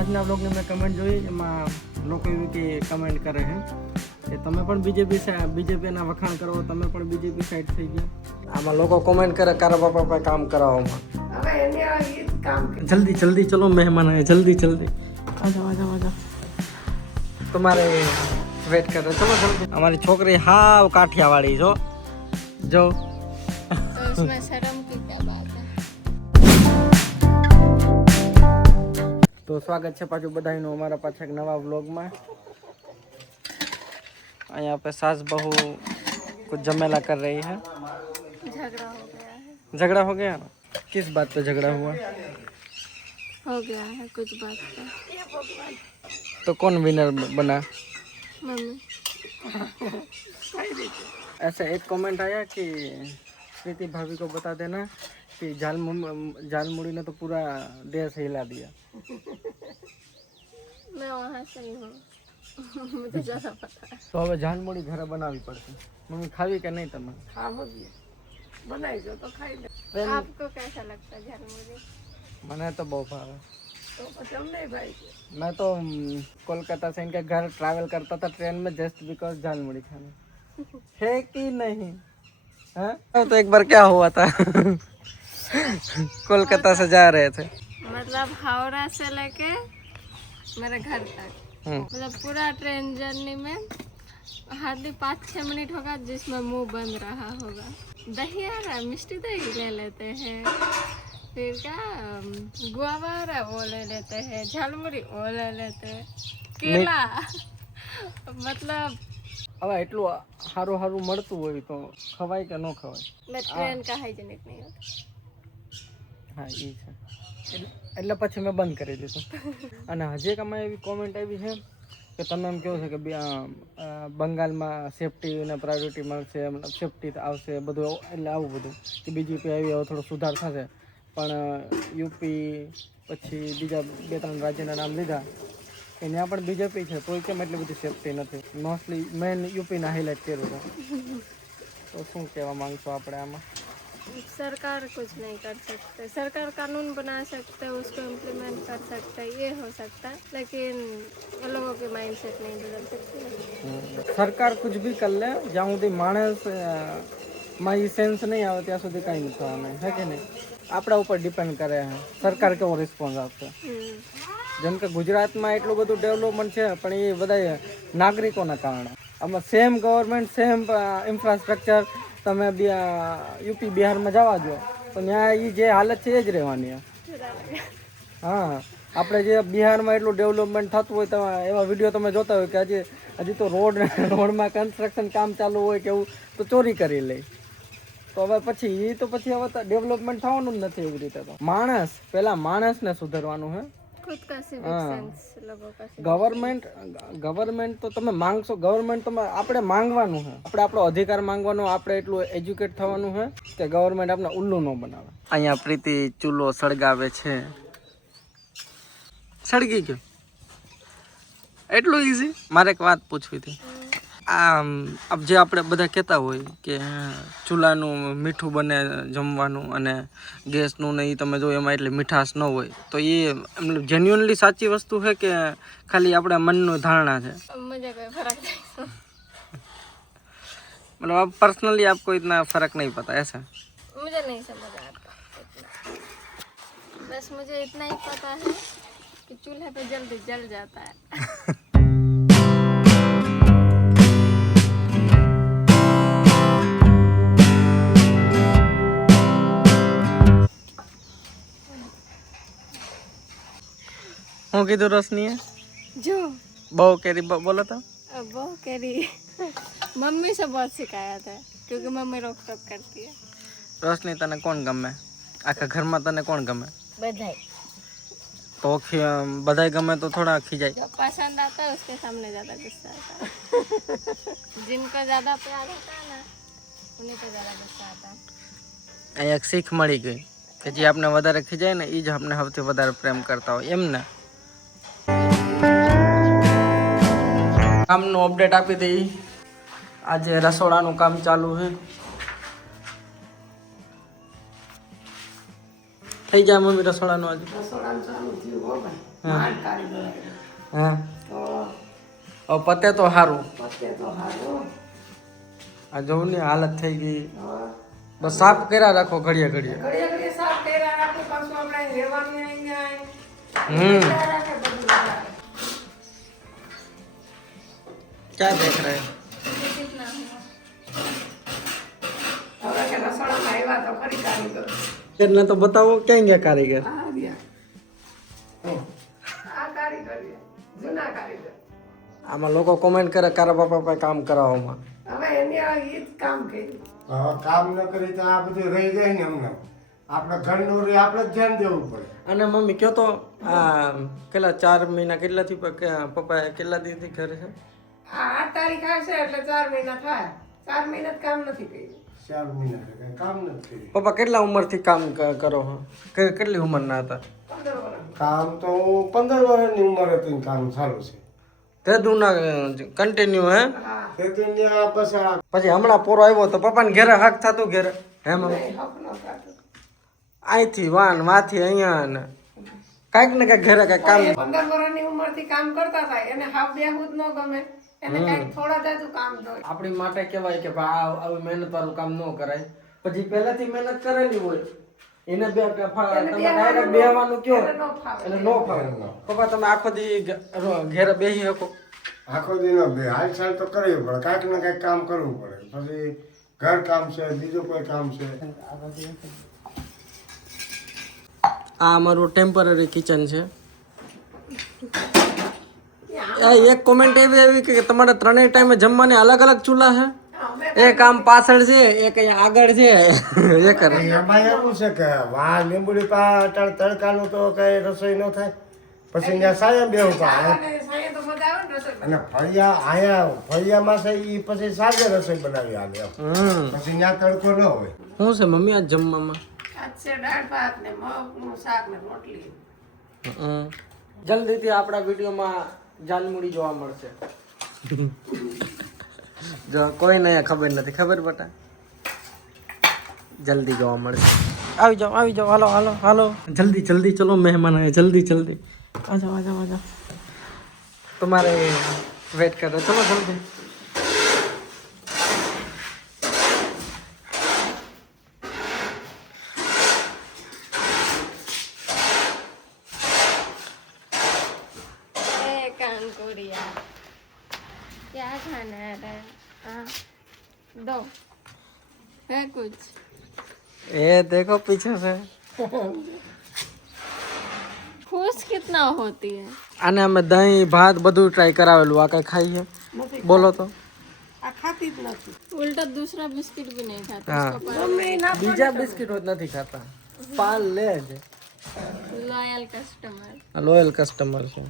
આજના બ્લોગની મેં કમેન્ટ જોઈ, એમાં લોકો એવી કે કમેન્ટ કરે છે કે તમે પણ બીજેપીના વખાણ કરો, તમે પણ બીજેપી સાઈડ થઈ ગયા. આમાં લોકો કોમેન્ટ કરે કારા બાપા પર કામ કરાવવામાં. હવે એને કામ જલ્દી જલ્દી ચલો, મહેમાન આए જલ્દી જલ્દી. આજા તમારે વેટ કરે. ચલો જલ્દી. અમારી છોકરી હાવ કાઠિયાવાડી છો જો. उसमें शर्म की क्या बात है. તો સ્વાગત છે પાછું બધાનું અમારા પાછા એક નવા વ્લોગમાં. અહીંયા पे सास बहू कुछ झमेला कर रही है. झगड़ा हो गया है. झगड़ा हो गया. किस बात पे झगड़ा हुआ? हो गया है कुछ बात पे. तो कौन विनर बना? मम्मी. ऐसा एक कमेंट आया कि प्रीति भाभी को बता देना कि झालमुड़ी ने तो पूरा देश हिला दिया. मैं वहाँ से ही हूँ. मुझे ज़्यादा पता है. तो હવે झालमुड़ी घरे बनावी પડશે. मम्मी खावी કે નહીં તમે? खाओगी. बनाई जो तो खाई ले. आपको कैसा लगता है झालमुड़ी? મને તો બહુ ભાવે. तो पसंद नहीं भाई. मैं तो कोलकाता से इनके घर ट्रैवल करता था ट्रेन में जस्ट बिकॉज झालमुड़ी खाने. है कि नहीं? हाँ तो एक बार क्या हुआ था कोलकाता से जा रहे थे, मतलब हावड़ा से लेके मेरे घर तक, मतलब पूरा ट्रेन जर्नी में हार्डली 5-6 मिनट होगा जिसमें मुंह बंद रहा होगा. दही आ रहा है, मिष्टी दही ले लेते हैं, फिर क्या गुआवा आ रहा है वो ले लेते हैं, झालमुड़ी वो ले लेते हैं, केला. मतलब હવે એટલું સારું સારું મળતું હોય તો ખવાય કે ન ખવાય. मैं ट्रेन का हाइजेनिक नहीं होता. હા એ છે એટલે પછી મેં બંધ કરી દીધું. અને હજી એક આમાં એવી કોમેન્ટ આવી છે કે તમે એમ કહો છો કે બંગાળમાં સેફટી અને પ્રાયોરિટી મળશે, સેફટી આવશે બધું, એટલે આવું બધું કે બીજેપી આવી હવે થોડો સુધાર થશે. પણ યુપી પછી બીજા 2-3 રાજ્યના નામ લીધા કે ત્યાં પણ બીજેપી છે તોય કેમ એટલી બધી સેફટી નથી. મોસ્ટલી મેન યુપીના હાઇલાઇટ કર્યું છે. તો શું કહેવા માંગશો આપણે આમાં? सरकार कुछ नहीं कर सकते. सरकार कानून बना सकते हैं, उसको इम्प्लीमेंट कर सकते हैं, ये हो सकता है, लेकिन लोगों की माइंडसेट नहीं बदल सकती. સરકાર कुछ भी कर ले, જ્યાં સુધી માણસ માં એ સેન્સ નહીં આવે ત્યાં સુધી કંઈ નહીં થવાનું, હે કે નહીં? આપણા ઉપર ડિપેન્ડ કરે છે સરકાર કેવો રિસ્પોન્સ આપશે. જેમ કે ગુજરાતમાં એટલું બધું ડેવલપમેન્ટ છે પણ એ બધા નાગરિકોના કારણે. આમાં સેમ ગવર્મેન્ટ સેમ ઇન્ફ્રાસ્ટ્રક્ચર તમે યુપી બિહારમાં જવા દો તો ત્યાં એ જે હાલત છે એ જ રહેવાની. હા આપણે જે બિહારમાં એટલું ડેવલપમેન્ટ થતું હોય તમે એવા વિડીયો તમે જોતા હોય કે હજી તો રોડમાં કન્સ્ટ્રક્શન કામ ચાલુ હોય કે એવું તો ચોરી કરી લે. તો હવે પછી હવે તો ડેવલપમેન્ટ થવાનું જ નથી. એવી રીતે તો પહેલા માણસને સુધારવાનું છે. खुद का सिविक सेंस लोगों का. ગવર્મેન્ટ તો તમે માંગશો, ગવર્મેન્ટ તમે આપણે માંગવાનું છે, આપણે આપણો અધિકાર માંગવાનો, આપણે એટલું એજ્યુકેટ થવાનું છે કે ગવર્મેન્ટ આપણે ઉલ્લુ ન બનાવે. અહીંયા પ્રીતિ ચૂલો સળગાવે છે. સળગી ગયો એટલું ઈઝી. મારે એક વાત પૂછવી હતી. આ જે આપણે બધા કહેતા હોય કે ચૂલાનું મીઠું બને જમવાનું અને ગેસનું ને એ તમે જો એમાં એટલી મીઠાશ ન હોય, તો એ મતલબ જેન્યુઅનલી સાચી વસ્તુ છે કે ખાલી આપણા મનનું ધારણા છે? मुझे कोई फर्क नहीं. मतलब आप पर्सनली आपको इतना फर्क नहीं पता ऐसा? मुझे नहीं समझ आता इतना. बस मुझे इतना ही पता है कि चूल्हे पे जल्दी जल जाता है. હું કીધું રોશની जो બહુ કેરી બોલો તો वो करी मम्मी से बहुत सिखाया था क्योंकि मम्मी रोक टोक करती है. રોશની તને કોણ ગમે આખા ઘરમાં? તને કોણ ગમે? बधाई. તો બધાય ગમે તો થોડા ખીજાય. जो पसंद आता है उसके सामने ज्यादा गुस्सा आता है. जिनको ज्यादा प्यार होता है ना उन्हीं को ज्यादा गुस्सा आता है. અહીંયા એક શીખ મળી ગઈ કે જે આપણે વધારે ખીજાય ને એ જ આપણે સૌથી વધારે પ્રેમ કરતા હોય એમ ને. કામનું અપડેટ આપી દઈ. આજે રસોડાનું કામ ચાલુ છે. થઈ જાય મમ્મી રસોડાનું? આજે રસોડાનું ચાલુ થયું હો ભાઈ. માંડ કારીગર હા તો પતે તો સારું. પતે તો હારું. આ જોવું ને હાલત થઈ ગઈ. હા. બસ સાફ કર્યા રાખો ઘડીએ ઘડીએ. ઘડીએ ઘડીએ સાફ કર્યા રાખે, પાછું આપણે રહેવાની અહીંયા રાખે બધું રાખે. क्या देख रहे हैं? कितना हुआ? હવે કે રસોડામાં આવ્યા તો ખરી કારીગર. ने तो बताओ क्या क्या कारीगर. આ રહ્યા. આ કારીગર છે, જૂના કારીગર. આમાં લોકો કોમેન્ટ કરે કારા બાપા પાસે કામ કરાવવામાં. હવે એને આ ઈ જ કામ કર્યું. હવે કામ ન કરી તો આ બધું રહી જાય ને અમને. આપણે ઘરનું રે આપણે જ ધ્યાન દેવું પડે. અને મમ્મી કયો તો આ કેટલા 4 મહિના કેટલાથી પપ્પા કેટલા દિવસથી ઘરે છે? આ 8 તારીખ આવશે એટલે 4 મહિના થાય. 4 મહિના જ કામ નથી કર્યું. 4 મહિના કઈ કામ નથી કર્યું. પપ્પા કેટલા ઉંમરથી કામ કરો છો? કેટલી ઉંમરના હતા? 15 વર્ષ. કામ તો હું 15 વર્ષની ઉંમરે હતી ને કામ ચાલુ છે. તે દુના કન્ટિન્યુ હે? હા. તે દુનિયા બસ આ પછી હમણાં પોરો આવ્યો તો પપ્પાને ઘેરે હક થતું ઘેરે હે મમ્મી? નહીં, હક ન થતું. અહીંથી વાથી અહીંયા ને કાંઈક ને કાંઈક ઘરે કાંઈક કામ. 15 વર્ષની ઉંમરથી કામ કરતા હતા એને હાફ બેહું જ ન ગમે. એને કઈક થોડા જાજુ કામ જોઈએ. આપણી માટે કહેવાય કે ભાઈ આવી મહેનત વાળું કામ ન કરાય. પછી પહેલાથી મહેનત કરેલી હોય એને તમે ડાયરેક્ટ બેહવાનું કયો એને ન ફાવે. એટલે નો ફાવે. પપ્પા તમે આખો દી ઘેરે બેસી શકો? આખો દિનો બે હાલચાલ તો કરવી પડે. કાંઈક ને કાંઈક કામ કરવું પડે. પછી ઘર કામ છે, બીજું કોઈ કામ છે. આ અમારું ટેમ્પરરી કિચન છે. એક કોમેન્ટ એવી આવી કે તમારે ત્રણેય ટાઈમે જમવાને અલગ અલગ ચૂલા છે? એક આમ પાછળ છે, એક અહીંયા આગળ છે. એ કરે એમાં એવું છે કે વાહ લીંબુડી પા તડકાનું તો કઈ રસોઈ ન થાય. પછી ત્યાં સાયમ બેવું પડે. અને સાંજે તો મજા આવે ને રસોઈ અને ફળિયામાં છે એ પછી સાંજે રસોઈ બનાવી આલે એમ. પછી ત્યાં તડકો ન હોય. શું છે મમ્મી આ જમવામાં? આજ છે દાળ ભાત ને મગનું શાક ને રોટલી. જલ્દીથી આપણા વિડીયોમાં જાનમુડી જોવા મળશે. જો કોઈને અહીંયા ખબર નથી. ખબર બટા? જલ્દી જોવા મળશે. આવી જાઓ હાલો હાલો હાલો જલ્દી જલ્દી ચલો મહેમાન આए જલ્દી જલ્દી आ जाओ तुम्हारे वेट कर रहे चलो जल्दी. कानपुरिया क्या खाना है? हाँ दो है कुछ? ये देखो पीछे से खुश कितना होती है? आने અમે દહીં ભાત બધું ટ્રાય કરાવેલું. આ કઈ ખાઈ છે? નથી બોલો તો. આ ખાતી જ નથી. उल्टा दूसरा बिस्किट भी नहीं खाता हाँ. उसको મમ્મી ના બીજા બિસ્કિટ જ નથી ખાતા. પાલ લે જ. Loyal customer. લોયલ કસ્ટમર છે.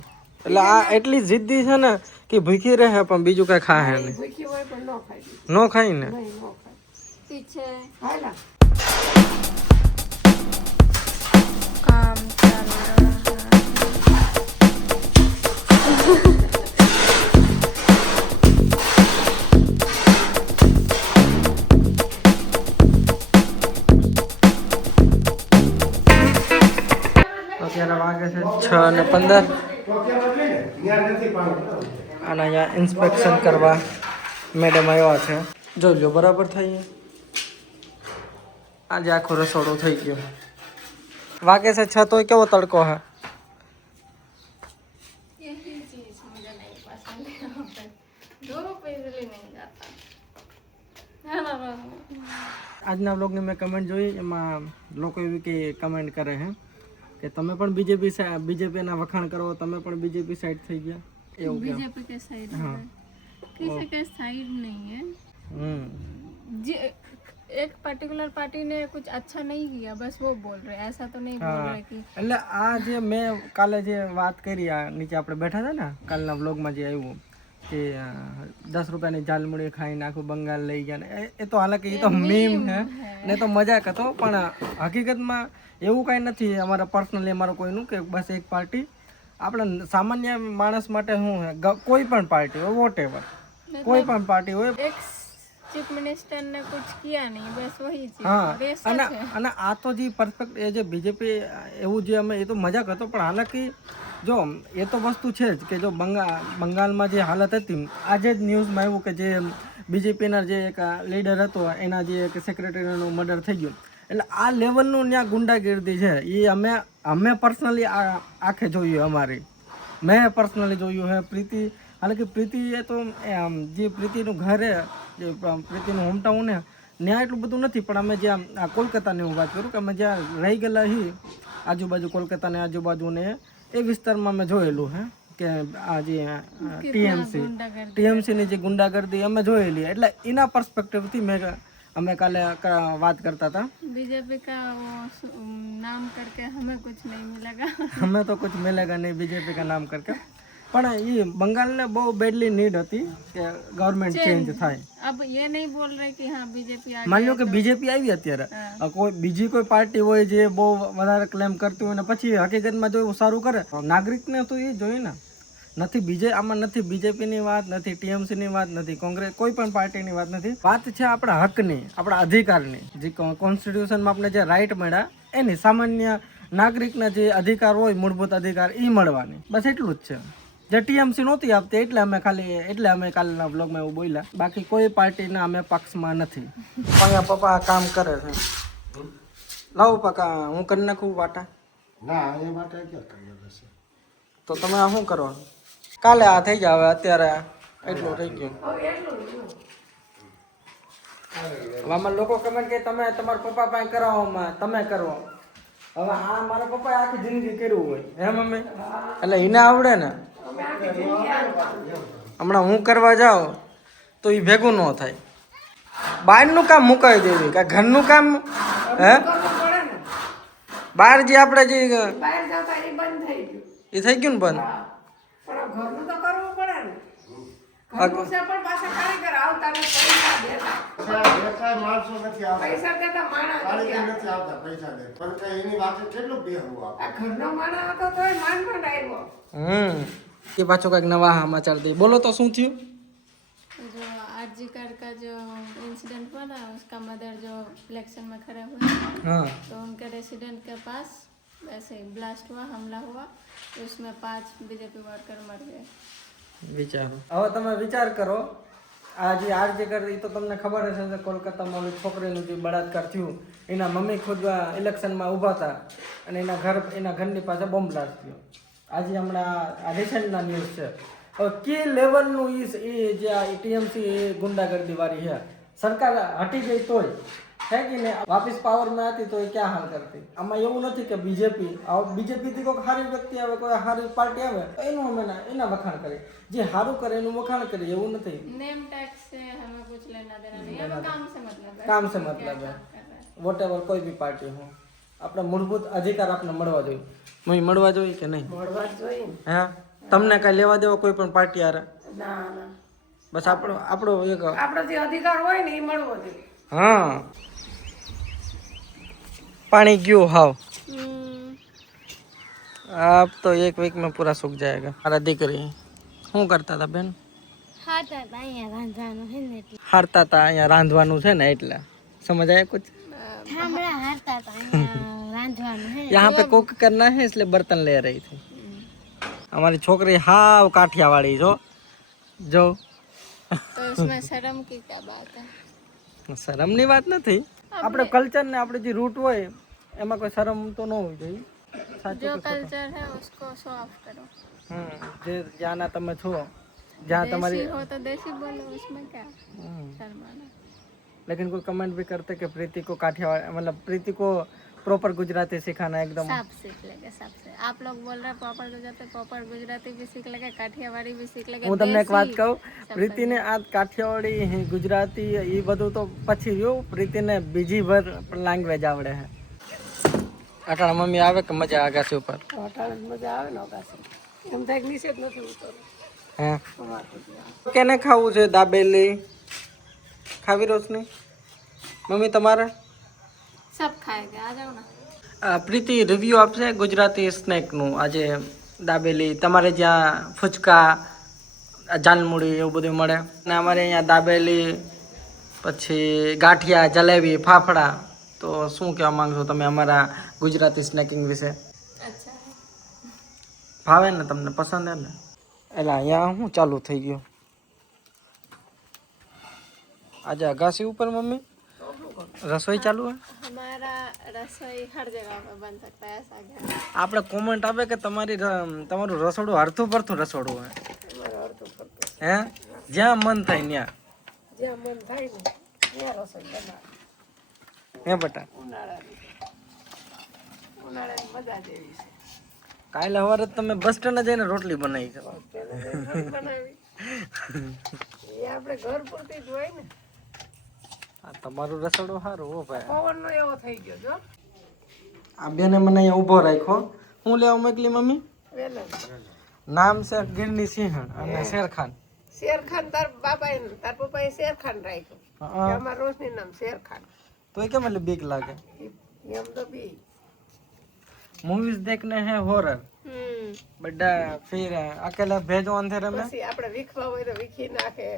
એટલે આ એટલી જિદ્દી છે ને કે ભૂખી રહે પણ બીજું કઈ ખાહે નહીં. ભૂખી હોય પણ ન ખાઈ. નો ખાઈ ને. નહીં ન ખાય. पीछे હાલા. काम चल रहा है. અત્યારે વાગે છે 6:15 ત્યાં નથી પાણી. અને અહીંયા ઇન્સ્પેક્શન કરવા મેડમ આવ્યા છે. જોઈ લો બરાબર થઈ ગયું. આજે આખો રસોડો થઈ ગયો. વાગે છે 6 તોય કેવો તડકો હે. यही चीज मुझे नहीं पसंद है यहाँ पे. धूप इजली नहीं जाता है ना बाबू? આજના વ્લોગની મેં કમેન્ટ જોઈ એમાં લોકો એવી કે કમેન્ટ કરે છે કે તમે પણ બીજેપીના વખાણ કરો, તમે પણ બીજેપી સાઈડ થઈ ગયા એવું કે. बीजेपी के साइड है. किसी के साइड नहीं है. एक पर्टिकुलर पार्टी ने कुछ अच्छा नहीं किया बस वो बोल रहे हैं. ऐसा तो नहीं बोल रहे कि એટલે આ જે મેં કાલે જે વાત કરી આ નીચે આપણે બેઠા હતા ને કાલના વ્લોગમાં જે આવ્યું કે 10 રૂપિયાની ઝાલમુડી ખાઈને આખું બંગાળ લઈ ગયા ને એ તો હાલાકી એ તો મીમ છે ને તો મજાક હતો પણ હકીકતમાં એવું કાંઈ નથી અમારા પર્સનલી અમારું કોઈનું કે બસ એક પાર્ટી આપણા સામાન્ય માણસ માટે શું છે કોઈ પણ પાર્ટી હોય વોટ એવર કોઈ પણ પાર્ટી હોય. एक चीफ मिनिस्टर ने कुछ किया नहीं बस वही चीज. હા बेशक અને આ તો જે પરફેક્ટ એ જે બીજેપી એવું જે અમે એ તો મજાક હતો પણ હાલાકી જો એ તો વસ્તુ છે જ કે જો બંગાળમાં જે હાલત હતી, આજે જ ન્યૂઝમાં આવ્યું કે જે બીજેપીના જે એક લીડર હતો એના જે એક સેક્રેટરીનું મર્ડર થઈ ગયું. એટલે આ લેવલનું ત્યાં ગુંડાગીર્દી છે એ અમે પર્સનલી આંખે જોયું. અમારી મેં પર્સનલી જોયું હે. પ્રીતિ હાલાંકि પ્રીતિ એ તો જે પ્રીતિનું ઘર હે, જે પ્રીતિનું હોમટાઉન હે, ત્યાં એટલું બધું નથી. પણ અમે જ્યાં કોલકાતાની હું વાત કરું કે અમે જ્યાં રહી ગયેલા છીએ આજુબાજુ, કોલકાતાની આજુબાજુને એ વિસ્તારમાં મેં જોયેલું હે કે આ જે ટીએમસીની જે ગુંડાગર્દી અમે જોયેલી. એટલે એના પર્સપેક્ટિવથી અમે કાલે વાત કરતા હતા. बीजेपी का वो नाम करके हमें कुछ नहीं मिलेगा. हमें तो कुछ मिलेगा नहीं बीजेपी का नाम करके. પણ એ બંગાળને બહુ બેડલી નીડ હતી કે ગવર્મેન્ટ ચેન્જ થાય. अब ये नहीं बोल रहे कि हाँ बीजेपी आ માની લો કે બીજેપી આવી અત્યારે, કોઈ બીજી કોઈ પાર્ટી હોય જે બહુ વધારે ક્લેમ કરતી હોય ને પછી હકીકતમાં જો સારું કરે, નાગરિકને તો એ જોઈએ ને. નથી આમાં નથી બીજેપીની વાત, નથી ટીએમસીની વાત, નથી કોંગ્રેસ, કોઈ પણ પાર્ટીની વાત નથી. વાત છે આપણા હકની, આપણા અધિકારની. જે કોન્સ્ટિટ્યુશનમાં આપણે જે રાઇટ મળ્યા એની, સામાન્ય નાગરિકના જે અધિકાર હોય, મૂળભૂત અધિકાર, એ મળવાની. બસ એટલું જ છે. જે ટીએમસી નહોતી આપતી એટલે અમે કાલના બ્લોગમાં એવું બોલ્યા. બાકી કોઈ પાર્ટીના અમે પક્ષમાં નથી. અહીંયા પપ્પા કામ કરે છે. લાવો પપ્પા હું કરી નાખું વાટા. ના એ માટે ક્યાં કરી રહેશે. તો તમે આ શું કરવાનું? કાલે આ થઈ જાય. હવે અત્યારે એટલું થઈ ગયું. હવે આમાં લોકો કમેન્ટ કે તમે તમારા પપ્પા પાસે કરાવવામાં તમે કરો. હવે આ મારા પપ્પાએ આખી જિંદગી કર્યું હોય હે મમ્મી, એટલે એને આવડે ને. હમણાં હું કરવા જાઉં તો એ ભેગું ન થાય. બહારનું કામ મુકાવી દેવી કે ઘરનું કામ હે બહાર જે આપણે જે બહાર જતા એ બંધ થઈ ગયું. એ થઈ ગયું ને બંધ. પણ ઘરનું તો કરવું પડે ને. ઘરનું છે પણ પાછા કારીગર આવતા ને પૈસા દેતા. એકાય માણસો નથી આવતા. પૈસા દેતા માણસ કારીગર નથી આવતા પૈસા દે. પણ કે એની વાતે કેટલું બેહવું આપણે. આ ઘરનો માણસ હતો તોય માંડ આવ્યો. એ પાછો કઈક નવા સમાચાર દે. બોલો તો શું થયું? जो आरजी कर का जो इंसिडेंट हुआ ना, उसका मदर जो इलेक्शन में खड़े हुए हाँ तो उनके रेसिडेंट के पास ऐसे ब्लास्ट हुआ, हमला हुआ, तो उसमें 5 बीजेपी वर्कर मर गए. વિચારો. હવે તમે વિચાર કરો, આ જે આરજે કરી તો તમને ખબર હશે કે કોલકાતામાં ઓલી છોકરીનું જે બળાત્કાર થયું, એના મમ્મી ખુદ ઇલેક્શનમાં ઊભા હતા અને એના ઘરની પાસે બોમ્બ બ્લાસ્ટ થયો. આજે હમણાં આ રિસેન્ટના ન્યૂઝ છે. હવે કે લેવલનું એ જે આ ટીએમસી એ ગુંડાગર્દી વાળી છે. સરકાર હટી ગઈ તોય છે કે ને વાપિસ પાવરમાં હતી તો એ ક્યાં હાલ કરતી. આમાં એવું નથી કે બીજેપીથી કોઈ સારી વ્યક્તિ આવે, કોઈ સારી પાર્ટી આવે તો એનું અમે એના વખાણ કરીએ. જે સારું કરે એનું વખાણ કરીએ એવું નથી. नेम टैग से हमें कुछ लेना देना नहीं है, हमें काम से मतलब है. કામ સે મતલબ હે. વોટ એવર કોઈ બી પાર્ટી હો, આપણે મૂળભૂત અધિકાર આપણે મળવા જોઈએ. મમ્મી મળવા જોઈએ કે નહીં? મળવા જ જોઈએ ને. હા, તમને કાંઈ લેવા દેવા કોઈ પણ પાર્ટી હારે? ના ના, બસ આપણો એક આપણો જે અધિકાર હોય ને એ મળવો જોઈએ. હા. पानी क्यों हाव अब तो एक वीक में पूरा सूख जाएगा. मारा दीकरी શું કરતા હતા બેન? હારતા હતા અહીંયા રાંધવાનું છે ને એટલે. समझ आया कुछ? यहाँ पे कुक करना है इसलिए बर्तन ले रही थी. हमारी छोकरी हाव काठियावाड़ी जो तो इसमें शर्म की क्या बात है? શરમની વાત નથી. આપણે કલ્ચર ને આપણે જે રૂટ હોય એમાં કોઈ શરમ તો ન હોવી જોઈએ. जो कल्चर है उसको शो ऑफ करो. જે જ્યાંના તમે છો, જ્યાં તમારી देसी हो तो देसी बोलो, उसमें क्या शर्माना. लेकिन कोई कमेंट भी करते कि प्रीति को काठियावाड़ मतलब प्रीति को प्रॉपर गुजराती सिखाना एकदम. सब सीख लेंगे सबसे. आप लोग बोल रहे प्रॉपर गुजराती भी सीख लेंगे, काठियावाड़ी भी सीख लेंगे. હું તમને એક વાત કહું, પ્રીતિને આ કાઠિયાવાડી ગુજરાતી એ બધું તો પછી રહ્યું, પ્રીતિને બીજી ભર લેંગ્વેજ આવડે છે. અટાણા મમ્મી આવે કે મજા આગાસી ઉપર? અટાણે મજા આવે ને અગાસી. એમ થાય નીચે જ નથી ઉતરવું. હે કેને ખાવું છે? દાબેલી ખાવી રોશની? મમ્મી તમારે? सब खाएंगे, आ जाओ ना. પ્રીતિ રિવ્યુ આપશે ગુજરાતી સ્નેકનું. આજે દાબેલી, તમારે જ્યાં ફૂચકા, જાલમુડી એવું બધું મળે ને અમારે અહીંયા દાબેલી, પછી ગાંઠિયા, જલેબી, ફાફડા. તો શું કહેવા માંગશો તમે અમારા ગુજરાતી સ્નેકિંગ વિશે? अच्छा है. ભાવે ને તમને પસંદ હે ને? એટલે અહીંયા શું ચાલુ થઈ ગયું આજે અગાસી ઉપર મમ્મી રસોઈ ચાલુ હે? हमारा रसोई हर जगह पे बन सकता है ऐसा घर આપણે કોમેન્ટ આપે કે તમારું રસોડું હરતું પરતું રસોડું હે હે જ્યાં મન થાય ત્યાં જ્યાં મન થાય ને ત્યાં રસોઈ બનાવે. હે બટા ઉનાળાની મજા જેવી છે. કાલે સવારે તમે બસ સ્ટેન્ડ જઈને રોટલી બનાવી છે તેને રસોઈ બનાવી એ આપણે ઘર પૂરતી જ હોય ને. આ તમારું રસોડું સારું હો ભાઈ પવનનો એવો થઈ ગયો જો આ બેને મને અહીંયા ઊભો રાખ્યો હું લેવા મોકલી મમ્મી વેલણ. નામ છે ગિરની સિંહ અને શેરખાન શેરખાન તાર બાપાએ તાર પપ્પાએ શેરખાન રાખ્યું. હા. કે અમારા રોશની નામ શેરખાન. તો એ કેમ એટલે બીક લાગે એમ તો બી मूवीज देखने हैं हॉरर बट फिर अकेला भेजो अंधेरे में પછી આપણે વીખવા હોય તો વીખી નાખે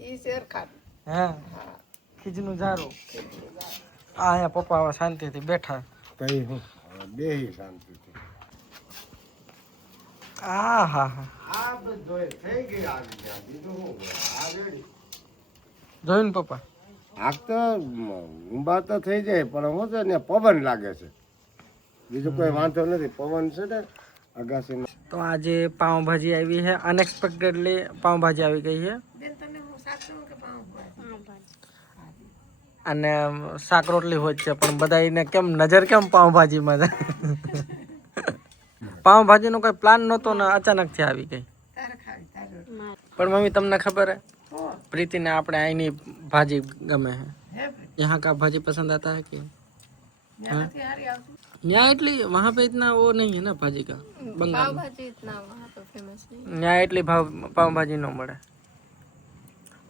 ઈ શેરખાન. हैं खींचनु जारो आ यहाँ पप्पा आवा शांति थी बैठा કઈ હું બેહી શાંતિથી आ हा हा આ તો જોઈ થઈ ગઈ આવી ગયા બીજું શું આ રેડી જોઈને પપ્પા આગ તો ઊંબા તો થઈ જાય પણ હું છે ને પવન લાગે છે બીજું કોઈ વાંધો નથી પવન છે ને અગાસીમાં તો આજે પાવ ભાજી આવી है अनएक्सपेक्टेडली पाव भाजी આવી ગઈ છે બેન તને હું સાચું કે પાઉં અને શાક રોટલી હોય છે પણ બધાને કેમ નજર કેમ પાવ ભાજીમાં જાય પાવ ભાજીનો કોઈ પ્લાન નહોતો ને અચાનક થી આવી ગઈ તારે ખાવી તારે પણ મમ્મી તમને ખબર है હો प्रीति ने આપણે અહીંની ભાજી ગમે है હે यहाँ का भाजी पसंद आता है कि ત્યાંથી હારી આવતું यहाँ इटली वहाँ पे इतना वो नहीं है ना भाजी का बंगाल पाव में भाजी इतना वहाँ पे फेमस नहीं यहाँ इटली पाव भाजी न मिले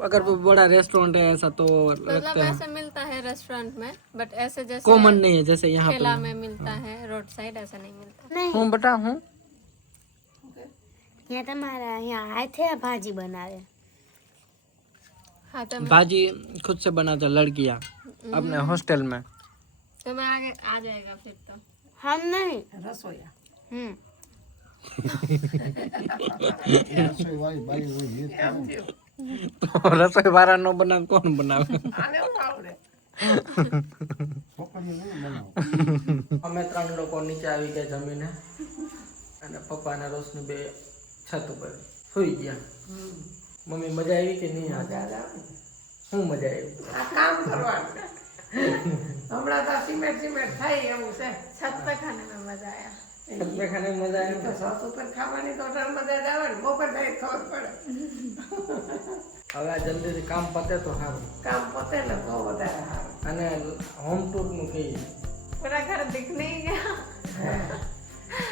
अगर वो बड़ा रेस्टोरेंट है ऐसा तो मतलब लगता है ऐसे मिलता है रेस्टोरेंट में बट ऐसे जैसे कॉमन नहीं है जैसे यहाँ ठेला में मिलता है रोड साइड ऐसा नहीं मिलता पे हूँ बेटा हूँ यहाँ तुम्हारा यहाँ आए थे भाजी बनावे हाँ तो भाजी खुद से बनाते लड़कियाँ अपने हॉस्टल में मैं आगे आ जाएगा फिर तो हम नहीं રસોયા રસોઈવાળી બાઈ હોય એ એમ થયું तो रसोई वाला नो बना कौन बनावे આને હું આવડે છોકરીઓ નહીં બનાવો અમે 3 લોકો નીચે આવી ગયા જમીને અને પપ્પા અને રોશની બે છત ઉપર સુઈ ગયા મમ્મી મજા આવી કે નહીં આવી શું મજા આવી આ કામ કરવાનું હમણાં તો સિમેન્ટ થાય એવું છે छत पे खाने में मजा आया छत पे खाने में मजा તો આવ્યો છત ઉપર ખાવાની તો અઢાર મજા જ આવે ને બપોર થાય ખબર પડે હવે આ જલ્દીથી કામ પતે તો સારું કામ પતે ને તો વધારે સારું અને હોમ ટૂર નું કહીએ पूरा घर दिख नहीं गया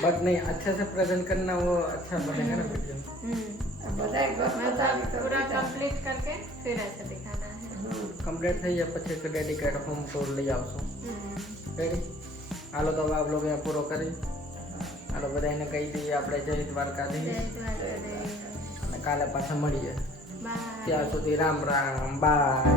बट नहीं अच्छे से प्रेजेंट करना वो अच्छा बनेगा ना वीडियो બધાય ઘર બધાની તો पूरा कंप्लीट करके फिर ऐसे दिखाना है કમ્પ્લીટ થઈ જાય પછી એક ડેડિકેટ હોમ ટૂર લઈ આવશું રેડી હાલો તો હવે આપ લોકો અહીંયા પૂરો કરી હાલો બધાને કહી દઈએ આપણે જય દ્વારકાધીશ અને કાલે પાછા મળીએ बाय ત્યાં સુધી રામ રામ બાય